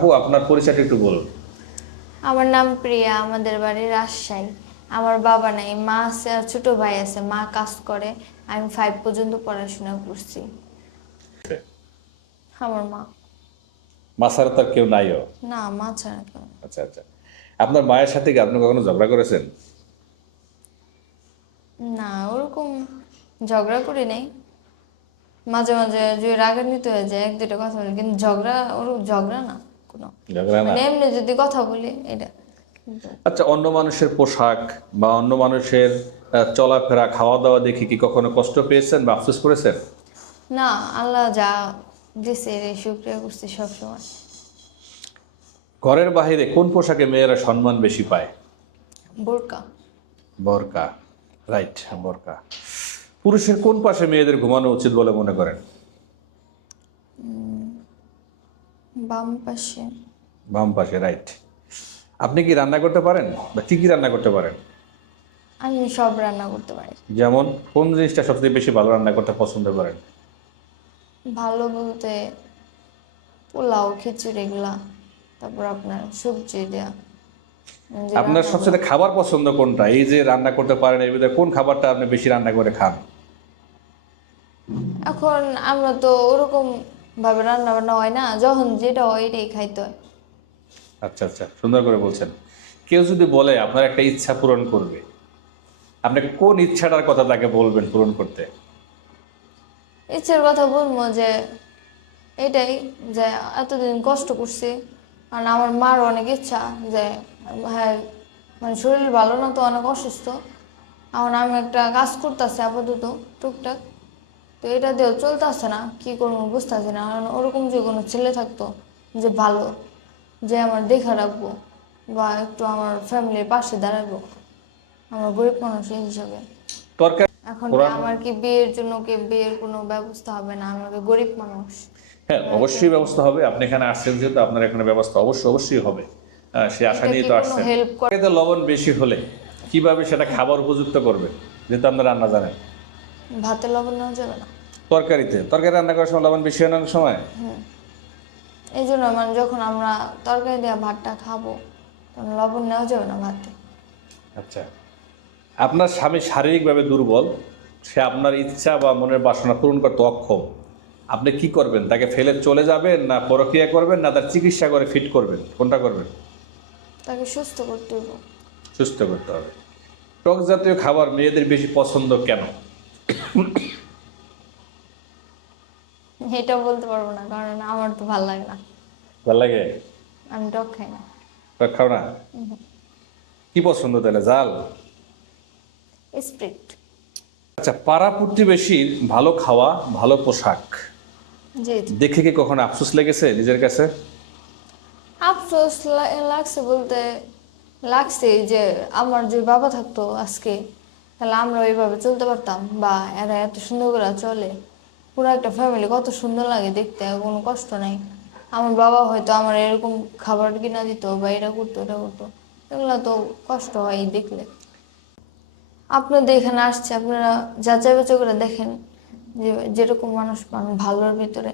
আপু আপনার পরিচয়টা একটু বলুন। আমার নাম প্রিয়া আমাদের বাড়ি রাজশাহী। আমার বাবা নাই মা আছে আর ছোট ভাই আছে। মা কাজ করে আমি ফাইভ পর্যন্ত পড়াশোনা করছি। আমার মা। মাসার তার কেউ নাইও? না মা ছাড়া কেউ আচ্ছা আচ্ছা। আপনার মায়ের সাথে কি আপনি কখনো ঝগড়া করেছেন? না ওরকম ঝগড়া করি নাই। মাঝে মাঝে যে রাগান্বিত হয়ে যায় এক দুটো কথা বলি কিন্তু ঝগড়া ওরকম ঝগড়া না। কোনো। মানে এমনি যদি কথা বলি এটা। আচ্ছা অন্য মানুষের পোশাক বা অন্য মানুষের চলাফেরা খাওয়া দাওয়া দেখে কি কখনো কষ্ট পেয়েছেন বা আফসোস করেছেন? না আল্লাহ যা দিছে রে শুক্রিয়া করছি সবসময়। ঘরের বাইরে কোন পোশাকে মেয়েরা সম্মান বেশি পায়? বোরকা। বরকা রাইট বরকা। পুরুষের কোন পাশে মেয়েদের ঘুমানো উচিত বলে মনে করেন? বাম পাশে। বাম পাশে রাইট আপনি কি রান্না করতে পারেন? বা কি কি রান্না করতে পারেন? আমি সব রান্না করতে পারি। যেমন কোন জিনিসটা সবথেকে বেশি ভালো রান্না করতে পছন্দ করেন? ভালো বলতে পোলাও খিচুড়ি এগুলা। তারপর আপনার সবজি দেওয়া আপনার রান্না- সবচেয়ে খাবার পছন্দ কোনটা? এই যে রান্না করতে পারেন এর ভিতরে কোন খাবারটা আপনি বেশি রান্না করে খান? এখন আমরা তো ওরকম ভাবে রান্না বান্না হয় না যখন যেটা হয় এটাই খাইতে হয়। আচ্ছা আচ্ছা সুন্দর করে বলছেন। কেউ যদি বলে আপনার একটা ইচ্ছা পূরণ করবে। আপনি কোন ইচ্ছাটার কথা তাকে বলবেন পূরণ করতে? ইচ্ছার কথা বলব যে এটাই যে এতদিন কষ্ট করছি। আর আমার মার অনেক ইচ্ছা যে হ্যাঁ মানে শরীর ভালো না তো অনেক অসুস্থ। এখন আমি একটা কাজ করতেছি আপাতত টুকটাক। তো এটা দিয়েও চলতেছে না কি করব বুঝতেছি না। কারণ ওরকম যে কোনো ছেলে থাকতো যে ভালো যে আমার দেখা রাখব বা একটু আমার ফ্যামিলির পাশে দাঁড়াবো আমার গরিব মানুষ এই হিসাবে। এখন আমার কি বিয়ের জন্য কি বিয়ের কোনো ব্যবস্থা হবে না? আমাকে গরিব মানুষ। হ্যাঁ অবশ্যই ব্যবস্থা হবে। আপনি এখানে আসছেন যেহেতু আপনার এখানে ব্যবস্থা অবশ্যই অবশ্যই হবে। হ্যাঁ, সে আশা নিয়ে তো আসছেন। লবণ বেশি হলে কীভাবে সেটা খাবার উপযুক্ত করবে? যেহেতু আপনার রান্না জানেন। ভাতে লবণ নেওয়া যাবে না? তরকারিতে? তরকারি রান্না করার সময় লবণ বেশি হয় না অনেক সময়? এই জন্য মানে যখন আমরা তরকারি দেওয়া ভাতটা খাব তখন লবণ নেওয়া যাবে না ভাতে। আচ্ছা। আপনার স্বামী শারীরিকভাবে দুর্বল সে আপনার ইচ্ছা বা মনের বাসনা পূরণ করতে অক্ষম। আপনি কি করবেন? তাকে ফেলে চলে যাবেন না পরক্রিয়া করবেন না তার চিকিৎসা করে ফিট করবেন? কোনটা করবেন? তাকে সুস্থ করতে হবে সুস্থ করতে হবে। টক জাতীয় খাবার মেয়েদের বেশি পছন্দ কেন? এটা বলতে পারব না কারণ আমার তো ভালো লাগে না। ভালো লাগে? আমি টক খাই না। টক খাও না? কি পছন্দ তাহলে জাল? স্প্রিট। আচ্ছা পাড়া প্রতিবেশীর ভালো খাওয়া ভালো পোশাক। দেখে কি কখনো আফসোস লেগেছে নিজের কাছে? আফসোস লাগছে বলতে লাগছে যে আমার যে বাবা থাকতো আজকে তাহলে আমরা ওইভাবে চলতে পারতাম বা এরা এত সুন্দর করে চলে। পুরো একটা ফ্যামিলি কত সুন্দর লাগে দেখতে কোনো কষ্ট নাই। আমার বাবা হয়তো আমার এরকম খাবার কিনা দিত বা এটা করতো এটা করতো। এগুলো তো কষ্ট হয় দেখলে। আপনাদের এখানে আসছে, আপনারা যাচাই বাছাই করে দেখেন যে যেরকম মানুষ মানুষ ভালোর ভিতরে।